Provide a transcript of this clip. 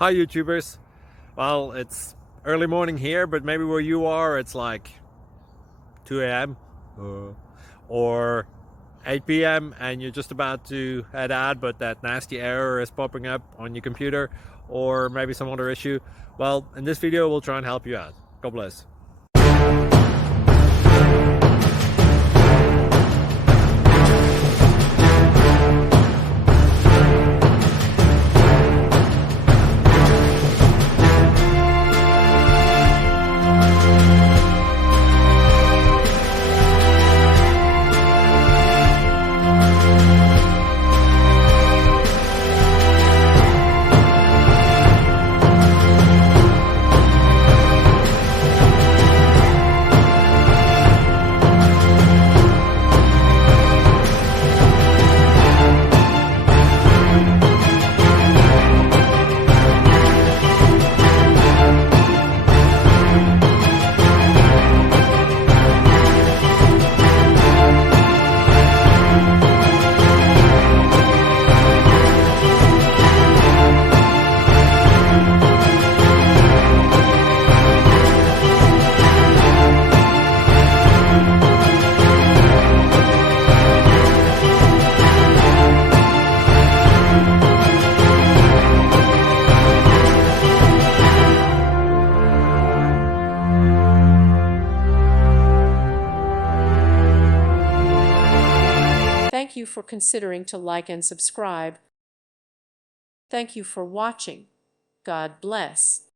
Hi YouTubers. Well, it's early morning here, but maybe where you are it's like 2 a.m. or 8 p.m. and you're just about to head out, but that nasty error is popping up on your computer, or maybe some other issue. Well, in this video we'll try and help you out. God bless. Thank you for considering to like and subscribe. Thank you for watching. God bless.